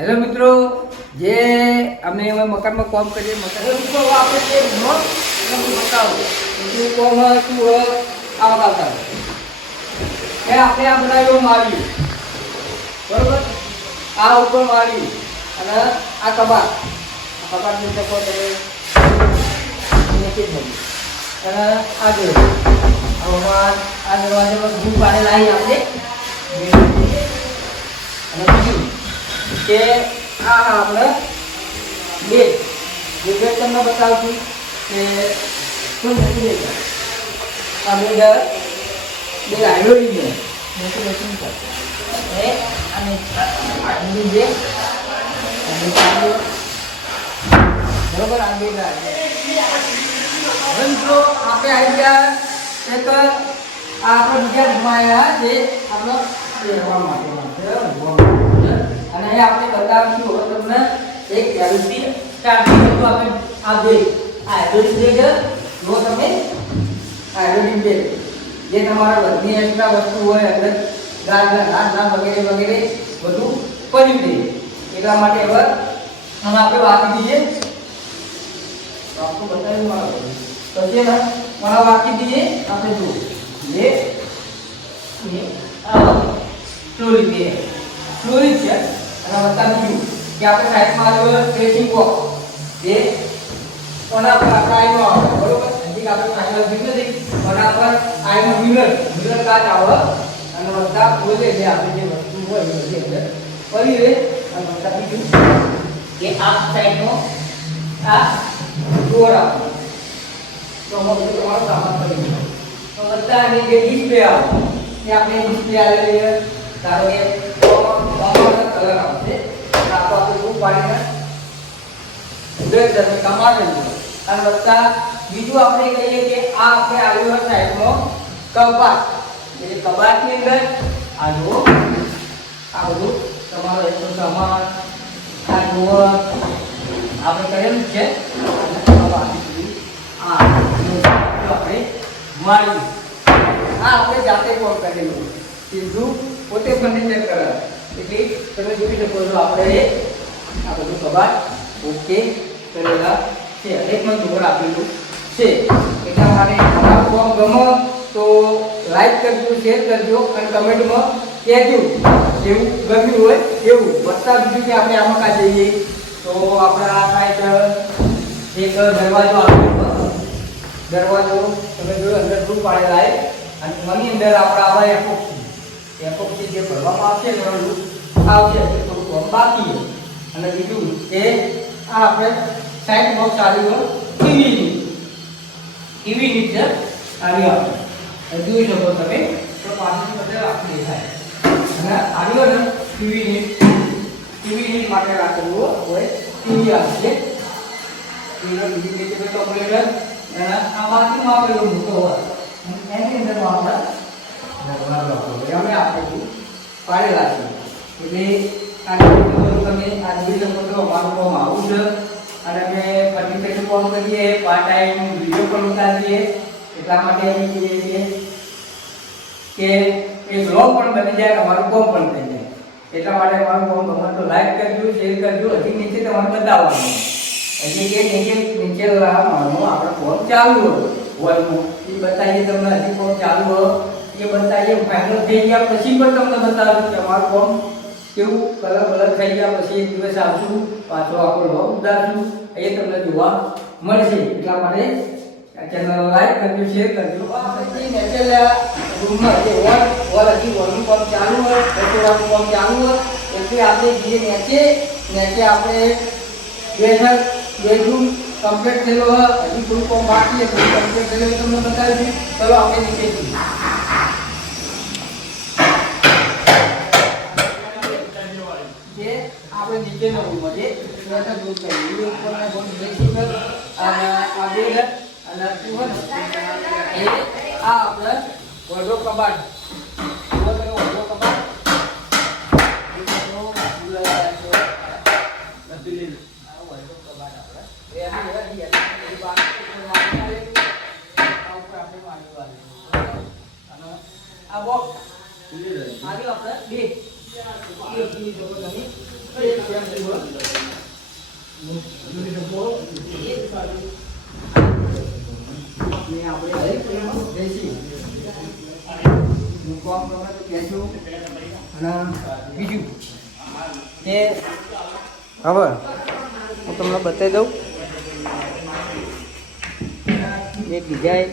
Hello મિત્રો, જે અમે હવે મકાનમાં કોમ કરીએ, મકાન આપણે જે બતાવું. બીજું કોમ શું હોય આ બતાવતા એ આપણે આ બનાવ્યું માર્યું બરોબર? આ ઉપર માર્યું અને આ કબાટ. કબાટની કબાટ નીચે તમે થયું અને આ જો આમાં આ દરવાજામાં ધૂળ પાડેલા અહીં આપણે કે આ આપણે બે જે બતાવશું કે શું નથી લેતા. આ બે દર મોટિવેશન એ અને આટલી જે બરોબર આ બે હવે મિત્રો, આપણે આવી ગયા એક આપણે બીજા ગુમાયા જે આપણો રહેવા માટે. અને આપણે બતાવીશું હવે તમને એક વ્યવસ્થિત સ્ટાર્ટિંગ હતું આપણે આ બે, આ હાઇડ્રોલિક બેગ જો તમે હાઇડ્રોલિક બેગ જે તમારા વધની એક્સ્ટ્રા વસ્તુ હોય અંદર ગાજર નાના વગેરે વગેરે બધું પડી દે એટલા માટે હવે હવે આપણે વાપરી દઈએ. આપકો બતાવ્યું મારા પછી ને, મારા વાપરી દઈએ. આપણે જો ये સ્ટોરી બે. સ્ટોરી છે. અને બતાવી દીધું કે આપણે સાઈડમાં આવ્યો ટ્રેસિંગ બોક્સ જે કોના પર આપણે આઈનો આવે, બરોબર? હજી આપણે ફાઇનલ થઈ નથી. કોના પર આઈનો મિરર મિરર કાચ આવે. અને વત્તા બોલે જે આપણે જે વસ્તુ હોય એ બધી અંદર. ફરી રહે અને વત્તા બીજું કે આ સાઈડનો આ ડોર આવે. તો અમારું તમારો સામાન પડી ગયો. તો બધાની જે ડિસ્પ્લે આવે, એ આપણે ડિસ્પ્લે આવેલી ધારો કે કલર આવશે તો આપણે આપણે ખૂબ પાડીને ઉડે તમે કમાડેલું અને બધા બીજું આપણે કહીએ કે આ આપણે આવ્યું સાઈડમાં કબાટ એટલે કબાટની અંદર આ જુઓ આ બધું તમારો એટલો સામાન આ જુઓ આપણે કરેલું જ છે અને કબાટ આ આપણે મારી આ આપણે જાતે કોલ કરેલું સીધું પોતે ફર્નિચર કરે એટલે તમે જોઈ શકો છો આપણે આ બધું કબાટ ઓકે કરેલા છે. હરેકમાં જોડ આપેલું છે. એટલા અમારું ફોર્મ ગમે તો લાઈક કરજો શેર કરજો અને કમેન્ટમાં કહેજો જેવું ગમ્યું હોય એવું. વધતા બીજું કે આપણે આમાં કાં જઈએ? તો આપણા આ સાઈડ એક દરવાજો આપેલો દરવાજો તમે જોયો, અંદર ધૂળ પાડેલા હોય અને મની અંદર આપણા આવા એપોક્સી એપોક્સી જે ભરવામાં આવશે એનો લૂક આવશે એટલે થોડું કામ બાકી છે અને બીજું કે આ આપણે સાઈડ બોક્સ આવ્યું ટીવી ટીવી નીચે આવી આપણે જોઈ શકો તમે તો પાછળ બધે આપણે દેખાય અને આવ્યો ને ટીવી ની ટીવી ની માટે રાખેલું હોય ટીવી આવશે ટીવી બીજી નીચે બધો આપણે અને આ બાજુમાં આપેલો મૂકો હોય અને એની અંદર આપણે દરવાજો એ અમે આપેલું પાડેલા છે એટલે આ બધું તમે આ જોઈ શકો છો અમારું ફોર્મ આવું છે અને અમે ફર્નિચરનું કામ કરીએ પાર્ટ ટાઈમ વીડિયો પણ ઉતારીએ એટલા માટે અમે કહીએ છીએ કે એ બ્લોગ પણ બની જાય અમારું ફોર્મ પણ થઈ જાય એટલા માટે અમારું ફોર્મ ગમે તો લાઈક કરજો શેર કરજો હજી નીચે તમારે બતાવવાનું એટલે કે નીચે નીચે લાવવાનું આપણે ફોન ચાલુ હોય વર્ગનું એ બતાવીએ તમને હજી ફોન ચાલુ હોય એ બતાવીએ ફાઇનલ થઈ ગયા પછી પણ તમને બતાવું કે અમારું ફોન કેવું કલર કલર થઈ ગયા પછી એક દિવસ આવશું, પાછો આપણો લોક ઉતારશું. એ તમને જોવા મળશે. એટલા માટે ચેનલ લાઈક કરજો શેર કરજો. પછી નેચરલ રૂમમાં જે વોલ વોલ હજી વોલનું કામ ચાલુ હોય, રસોડાનું કામ ચાલુ હોય એટલે આપણે જે નેચે, નીચે આપણે બેઠક, બેડરૂમ કમ્પ્લીટ થયેલો હોય, હજી થોડું કામ બાકી છે, થોડું કમ્પ્લીટ થયેલું તમને બતાવી દઈએ ચલો આપણે નીચે જઈએ જે આપણે નીચેનો રૂમ છે બેઠક રૂમ છે એ ઉપરનો રૂમ ડ્રેસિંગ અને આ બેડ અને શું એ આ આપણે વડો કબાટ. વડો કબાટ. આ બોક્સ આપણે. બે બીજું હવે હું તમને બતાવી દઉં. એક કબાટ